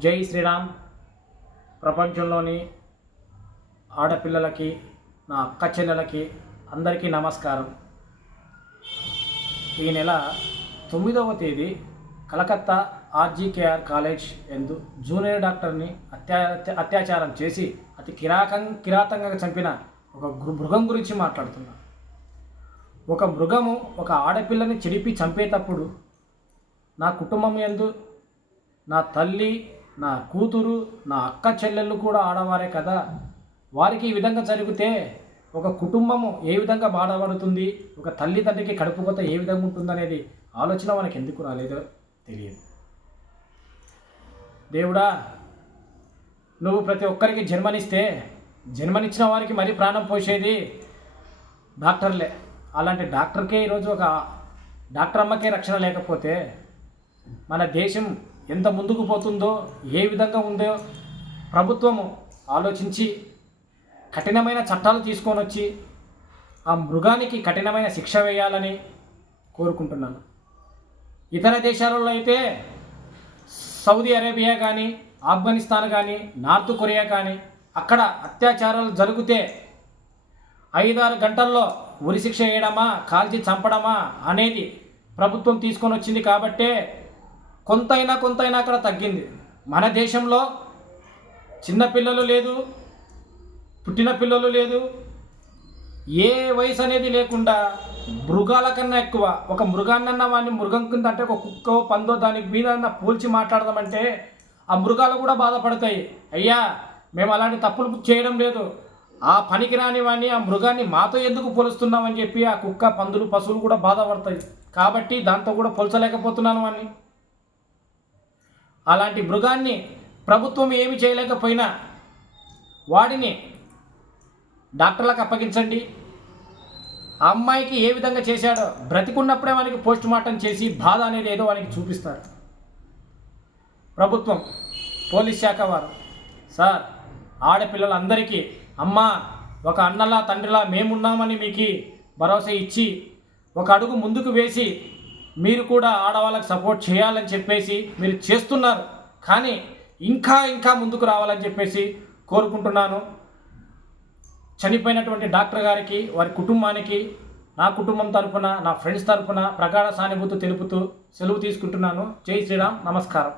జై శ్రీరామ్. ప్రపంచంలోని ఆడపిల్లలకి, నా అక్క చెల్లెలకి అందరికీ నమస్కారం. ఈ నెల 9వ తేదీ కలకత్తా ఆర్జీకేఆర్ కాలేజ్ యందు జూనియర్ డాక్టర్ని అత్యాచారం చేసి అతి కిరాతంగా చంపిన ఒక మృగం గురించి మాట్లాడుతున్నా. ఒక మృగము ఒక ఆడపిల్లని చెడిపి చంపేటప్పుడు నా కుటుంబం యందు నా తల్లి, నా కూతురు, నా అక్క చెల్లెళ్ళు కూడా ఆడవారే కదా. వారికి ఈ విధంగా జరిగితే ఒక కుటుంబము ఏ విధంగా బాధపడుతుంది, ఒక తల్లిదండ్రికి కడుపుకొత ఏ విధంగా ఉంటుందనేది ఆలోచన మనకు ఎందుకు రాలేదో తెలియదు. దేవుడా, నువ్వు ప్రతి ఒక్కరికి జన్మనిస్తే జన్మనిచ్చిన వారికి మరీ ప్రాణం పోసేది డాక్టర్లే. అలాంటి డాక్టర్కే ఈరోజు ఒక డాక్టర్ అమ్మకే రక్షణ లేకపోతే మన దేశం ఎంత ముందుకు పోతుందో, ఏ విధంగా ఉందో ప్రభుత్వము ఆలోచించి కఠినమైన చట్టాలు తీసుకొని వచ్చి ఆ మృగానికి కఠినమైన శిక్ష వేయాలని కోరుకుంటున్నాను. ఇతర దేశాలలో అయితే సౌదీ అరేబియా కానీ, ఆఫ్ఘనిస్తాన్ కానీ, నార్త్ కొరియా కానీ అక్కడ అత్యాచారాలు జరిగితే 5-6 గంటల్లో ఉరిశిక్ష వేయడమా, కాల్చి చంపడమా అనేది ప్రభుత్వం తీసుకొని వచ్చింది కాబట్టే కొంతైనా అక్కడ తగ్గింది. మన దేశంలో చిన్నపిల్లలు లేదు, పుట్టిన పిల్లలు లేదు, ఏ వయసు అనేది లేకుండా మృగాల కన్నా ఎక్కువ, ఒక మృగాన్నన్నా వాడిని మృగం కింద అంటే ఒక కుక్కో పందో దాని మీద పోల్చి మాట్లాడదామంటే ఆ మృగాలు కూడా బాధపడతాయి. అయ్యా, మేము అలాంటి తప్పులు చేయడం లేదు, ఆ పనికి రాని వాడిని, ఆ మృగాన్ని మాతో ఎందుకు పోలుస్తున్నామని చెప్పి ఆ కుక్క, పందులు, పశువులు కూడా బాధపడతాయి. కాబట్టి దాంతో కూడా పోల్చలేకపోతున్నాను వాడిని. అలాంటి మృగాన్ని ప్రభుత్వం ఏమి చేయలేకపోయినా వాడిని డాక్టర్లకు అప్పగించండి. ఆ అమ్మాయికి ఏ విధంగా చేశాడో బ్రతికున్నప్పుడే వానికి పోస్ట్ మార్టం చేసి బాధ అనేది ఏదో వానికి చూపిస్తారు. ప్రభుత్వం, పోలీస్ శాఖ వారు, సార్, ఆడపిల్లలందరికీ అమ్మా, ఒక అన్నలా తండ్రిలా మేమున్నామని మీకు భరోసా ఇచ్చి ఒక అడుగు ముందుకు వేసి మీరు కూడా ఆడవాళ్ళకి సపోర్ట్ చేయాలని చెప్పేసి మీరు చేస్తున్నారు. కానీ ఇంకా ముందుకు రావాలని చెప్పేసి కోరుకుంటున్నాను. చనిపోయినటువంటి డాక్టర్ గారికి, వారి కుటుంబానికి నా కుటుంబం తరఫున, నా ఫ్రెండ్స్ తరఫున ప్రగాఢ సానుభూతి తెలుపుతూ సెలవు తీసుకుంటున్నాను. జై శ్రీరామ్. నమస్కారం.